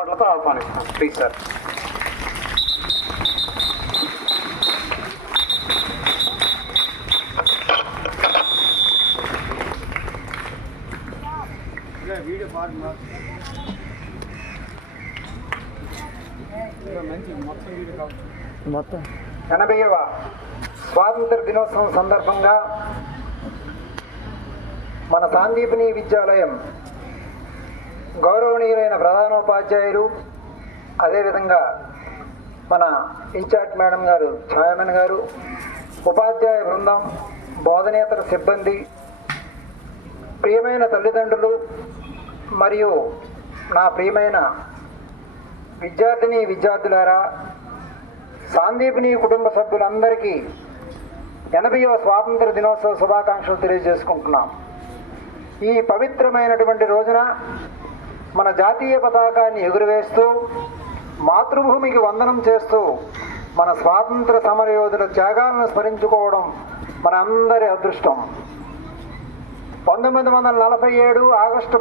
పట్లతో ఆహ్వానిస్తాం. Please sir. మొత్తం 80వ స్వాతంత్ర దినోత్సవం సందర్భంగా మన సాందీపిని విద్యాలయం గౌరవనీయులైన ప్రధానోపాధ్యాయులు, అదేవిధంగా మన ఇన్ఛార్జ్ మేడం గారు, ఛాయమన్ గారు, ఉపాధ్యాయ బృందం, బోధనేతర సిబ్బంది, ప్రియమైన తల్లిదండ్రులు మరియు నా ప్రియమైన విద్యార్థులారా, సాందీపిని కుటుంబ సభ్యులందరికీ 80వ స్వాతంత్ర దినోత్సవ శుభాకాంక్షలు తెలియజేసుకుంటున్నాం. ఈ పవిత్రమైనటువంటి రోజున మన జాతీయ పతాకాన్ని ఎగురవేస్తూ, మాతృభూమికి వందనం చేస్తూ మన స్వాతంత్ర సమరయోధుల త్యాగాలను స్మరించుకోవడం మన అందరి అదృష్టం. 1947 ఆగస్టు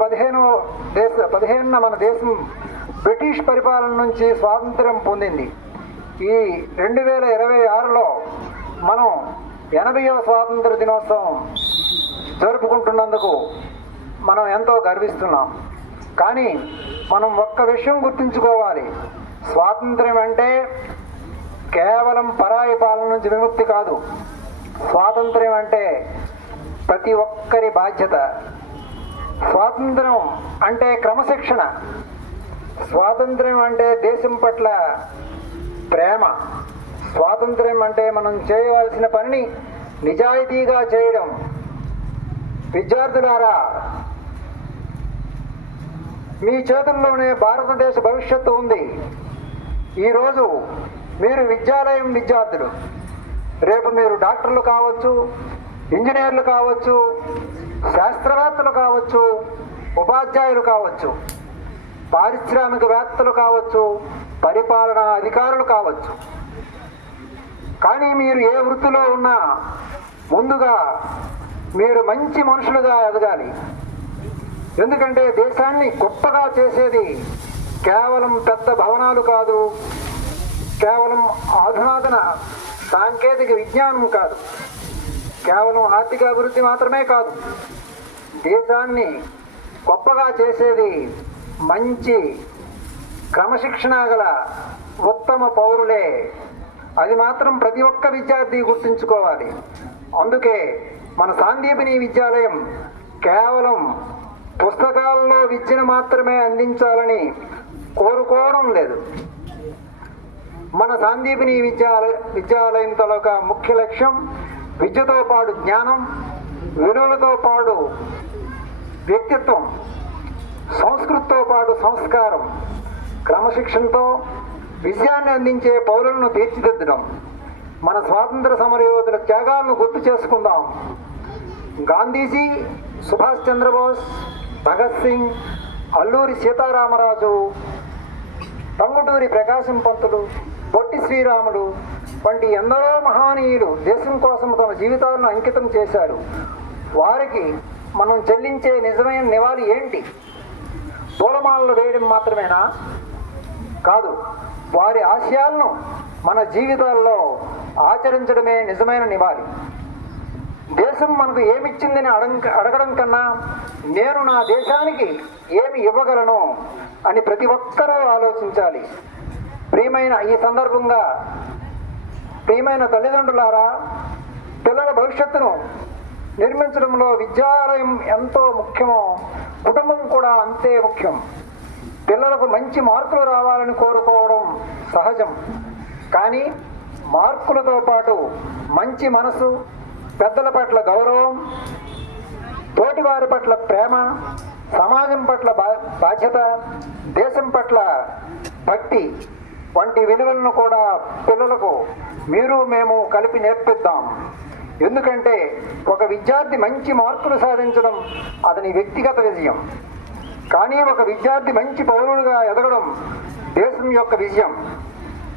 15న మన దేశం బ్రిటిష్ పరిపాలన నుంచి స్వాతంత్ర్యం పొందింది. ఈ 2026లో మనం 80వ స్వాతంత్ర దినోత్సవం జరుపుకుంటున్నందుకు మనం ఎంతో గర్విస్తున్నాం. కానీ మనం ఒక్క విషయం గుర్తుంచుకోవాలి. స్వాతంత్ర్యం అంటే కేవలం పరాయి పాలన నుంచి విముక్తి కాదు. స్వాతంత్ర్యం అంటే ప్రతి ఒక్కరి బాధ్యత. స్వాతంత్ర్యం అంటే క్రమశిక్షణ. స్వాతంత్ర్యం అంటే దేశం పట్ల ప్రేమ. స్వాతంత్ర్యం అంటే మనం చేయవలసిన పనిని నిజాయితీగా చేయడం. విద్యార్థులారా, మీ చేతుల్లోనే భారతదేశ భవిష్యత్తు ఉంది. ఈరోజు మీరు విద్యాలయం విద్యార్థులు, రేపు మీరు డాక్టర్లు కావచ్చు, ఇంజనీర్లు కావచ్చు, శాస్త్రవేత్తలు కావచ్చు, ఉపాధ్యాయులు కావచ్చు, పారిశ్రామికవేత్తలు కావచ్చు, పరిపాలనా అధికారులు కావచ్చు. కానీ మీరు ఏ వృత్తిలో ఉన్నా ముందుగా మీరు మంచి మనుషులుగా ఎదగాలి. ఎందుకంటే దేశాన్ని గొప్పగా చేసేది కేవలం పెద్ద భవనాలు కాదు, కేవలం ఆధునాతన సాంకేతిక విజ్ఞానం కాదు, కేవలం ఆర్థిక అభివృద్ధి మాత్రమే కాదు. దేశాన్ని గొప్పగా చేసేది మంచి క్రమశిక్షణ గల ఉత్తమ పౌరులే. అది మాత్రం ప్రతి ఒక్క విద్యార్థి గుర్తుంచుకోవాలి. అందుకే మన సాందీపిని విద్యాలయం కేవలం పుస్తకాల్లో విద్యను మాత్రమే అందించాలని కోరుకోవడం లేదు. మన సాందీపిని విద్యాలయం తాలూకా ముఖ్య లక్ష్యం విద్యతో పాటు జ్ఞానం, విలువలతో పాటు వ్యక్తిత్వం, సంస్కృతితో పాటు సంస్కారం, క్రమశిక్షణతో విజయాన్ని అందించే పౌరులను తీర్చిదిద్దడం. మన స్వాతంత్ర సమరయోధుల త్యాగాలను గుర్తు చేసుకుందాం. గాంధీజీ, సుభాష్ చంద్రబోస్, భగత్ సింగ్, అల్లూరి సీతారామరాజు, టంగుటూరి ప్రకాశం పంతులు, పొట్టి శ్రీరాములు వంటి ఎందరో మహనీయులు దేశం కోసం తమ జీవితాలను అంకితం చేశారు. వారికి మనం చెల్లించే నిజమైన నివాళి ఏంటి? పూలమాలలు వేయడం మాత్రమేనా? కాదు. వారి ఆశయాలను మన జీవితాల్లో ఆచరించడమే నిజమైన నివాళి. దేశం మనకు ఏమిచ్చిందని అడగడం కన్నా నేను నా దేశానికి ఏమి ఇవ్వగలను అని ప్రతి ఒక్కరూ ఆలోచించాలి. ఈ సందర్భంగా ప్రియమైన తల్లిదండ్రులారా, పిల్లల భవిష్యత్తును నిర్మించడంలో విద్యాలయం ఎంతో ముఖ్యమో కుటుంబం కూడా అంతే ముఖ్యం. పిల్లలకు మంచి మార్కులు రావాలని కోరుకోవడం సహజం. కానీ మార్కులతో పాటు మంచి మనసు, పెద్దల పట్ల గౌరవం, తోటివారి పట్ల ప్రేమ, సమాజం పట్ల బాధ్యత, దేశం పట్ల భక్తి వంటి విలువలను కూడా పిల్లలకు మీరు మేము కలిపి నేర్పిద్దాం. ఎందుకంటే ఒక విద్యార్థి మంచి మార్కులు సాధించడం అతని వ్యక్తిగత విజయం. కానీ ఒక విద్యార్థి మంచి పౌరుడుగా ఎదగడం దేశం యొక్క విజయం.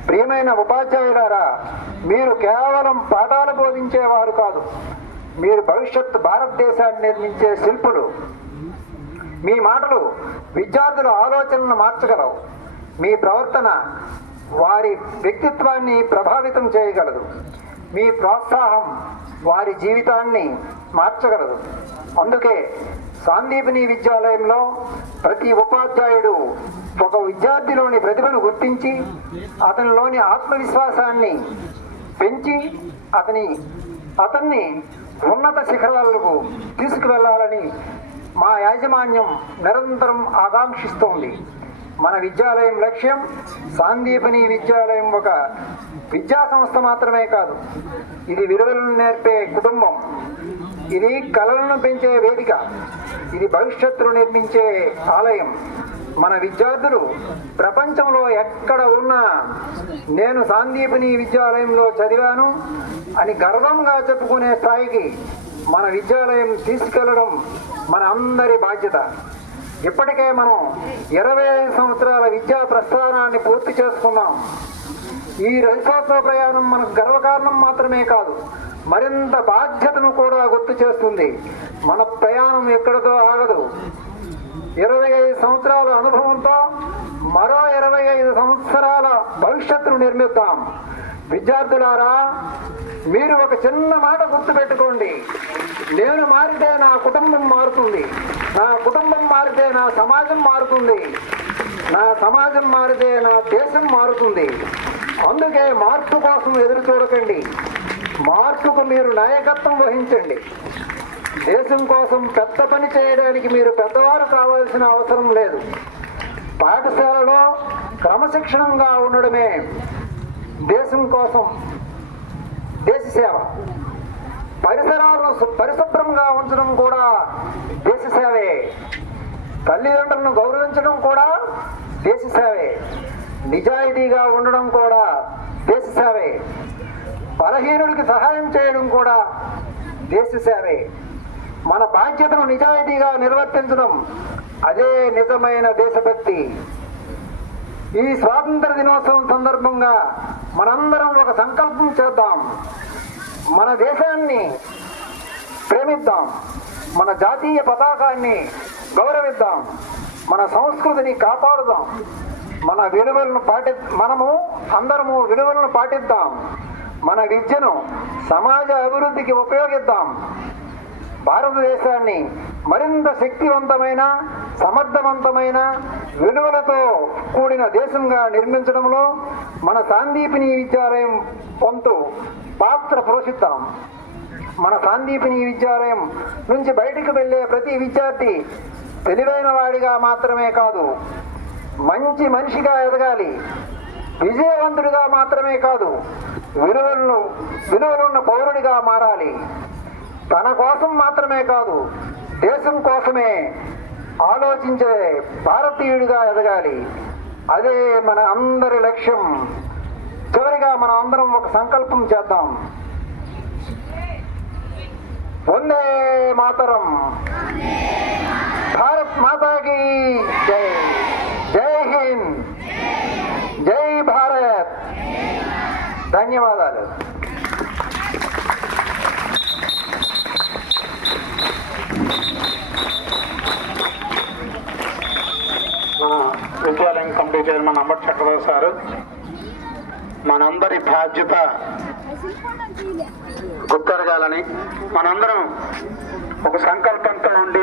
ప్రియమైన ఉపాధ్యాయులారా, మీరు కేవలం పాఠాలు బోధించేవారు కాదు, మీరు భవిష్యత్ భారతదేశాన్ని నిర్మించే శిల్పులు. మీ మాటలు విద్యార్థుల ఆలోచనలను మార్చగలవు. మీ ప్రవర్తన వారి వ్యక్తిత్వాన్ని ప్రభావితం చేయగలదు. మీ ప్రోత్సాహం వారి జీవితాన్ని మార్చగలదు. అందుకే సాందీపని విద్యాలయంలో ప్రతి ఉపాధ్యాయుడు ఒక విద్యార్థిలోని ప్రతిభను గుర్తించి అతనిలోని ఆత్మవిశ్వాసాన్ని పెంచి అతన్ని ఉన్నత శిఖరాలకు తీసుకువెళ్ళాలని మా యాజమాన్యం నిరంతరం ఆకాంక్షిస్తోంది. మన విద్యాలయం లక్ష్యం సాందీపని విద్యాలయం ఒక విద్యా సంస్థ మాత్రమే కాదు, ఇది విలువలను నేర్పే కుటుంబం, ఇది కళలను పెంచే వేదిక, ఇది భవిష్యత్తును నిర్మించే ఆలయం. మన విద్యార్థులు ప్రపంచంలో ఎక్కడ ఉన్నా నేను సాందీపని విద్యాలయంలో చదివాను అని గర్వంగా చెప్పుకునే స్థాయికి మన విద్యాలయం తీసుకెళ్లడం మన అందరి బాధ్యత. ఇప్పటికే మనం 25 సంవత్సరాల విద్యా ప్రస్థానాన్ని పూర్తి చేసుకున్నాం. ఈ రజతోత్సవ ప్రయాణం మనకు గర్వకారణం మాత్రమే కాదు, మరింత బాధ్యతను కూడా గుర్తు చేస్తుంది. మన ప్రయాణం ఎక్కడితో ఆగదు. 25 సంవత్సరాల అనుభవంతో మరో 25 సంవత్సరాల భవిష్యత్తును నిర్మిద్దాం. విద్యార్థులారా, మీరు ఒక చిన్న మాట గుర్తుపెట్టుకోండి. నేను మారితే నా కుటుంబం మారుతుంది, నా కుటుంబం మారితే నా సమాజం మారుతుంది, నా సమాజం మారితే నా దేశం మారుతుంది. అందుకే మార్పు కోసం ఎదురు చూడకండి, మార్పుకు మీరు నాయకత్వం వహించండి. దేశం కోసం పెద్ద పని చేయడానికి మీరు పెద్దవారు కావాల్సిన అవసరం లేదు. పాఠశాలలో క్రమశిక్షణంగా ఉండడమే దేశం కోసం దేశ సేవ. పరిసరాలను పరిశుభ్రంగా ఉంచడం కూడా దేశ సేవే. తల్లిదండ్రులను గౌరవించడం కూడా దేశ సేవే. నిజాయితీగా ఉండడం కూడా దేశ సేవే. బలహీనుడికి సహాయం చేయడం కూడా దేశ సేవే. మన బాధ్యతను నిజాయితీగా నిర్వర్తించడం అదే నిజమైన దేశభక్తి. ఈ స్వాతంత్ర దినోత్సవం సందర్భంగా మనందరం ఒక సంకల్పం చేద్దాం. మన దేశాన్ని ప్రేమిద్దాం, మన జాతీయ పతాకాన్ని గౌరవిద్దాం, మన సంస్కృతిని కాపాడుదాం, మనము అందరము విలువలను పాటిద్దాం. మన విద్యను సమాజ అభివృద్ధికి ఉపయోగిద్దాం. భారతదేశాన్ని మరింత శక్తివంతమైన, సమర్థవంతమైన, విలువలతో కూడిన దేశంగా నిర్మించడంలో మన సాందీపని విద్యాలయం వంతు పాత్ర పోషిద్దాం. మన సాందీపని విద్యాలయం నుంచి బయటకు వెళ్ళే ప్రతి విద్యార్థి తెలివైన వాడిగా మాత్రమే కాదు, మంచి మనిషిగా ఎదగాలి. విజయవంతుడిగా మాత్రమే కాదు, విలువలున్న పౌరుడిగా మారాలి. తన కోసం మాత్రమే కాదు, దేశం కోసమే ఆలోచించే భారతీయుడిగా ఎదగాలి. అదే మన అందరి లక్ష్యం. చివరిగా మనం అందరం ఒక సంకల్పం చేద్దాం. వందే మాతరం. భారత్ మాతాకి జై. జై హింద్, జై భారత్. ధన్యవాదాలు. మన విద్యాలయం కమిటీ చైర్మన్ అంబటి చక్రవర్తి సారు, మనందరి బాధ్యత గుర్తెరగాలని మనందరం ఒక సంకల్పంతో ఉండి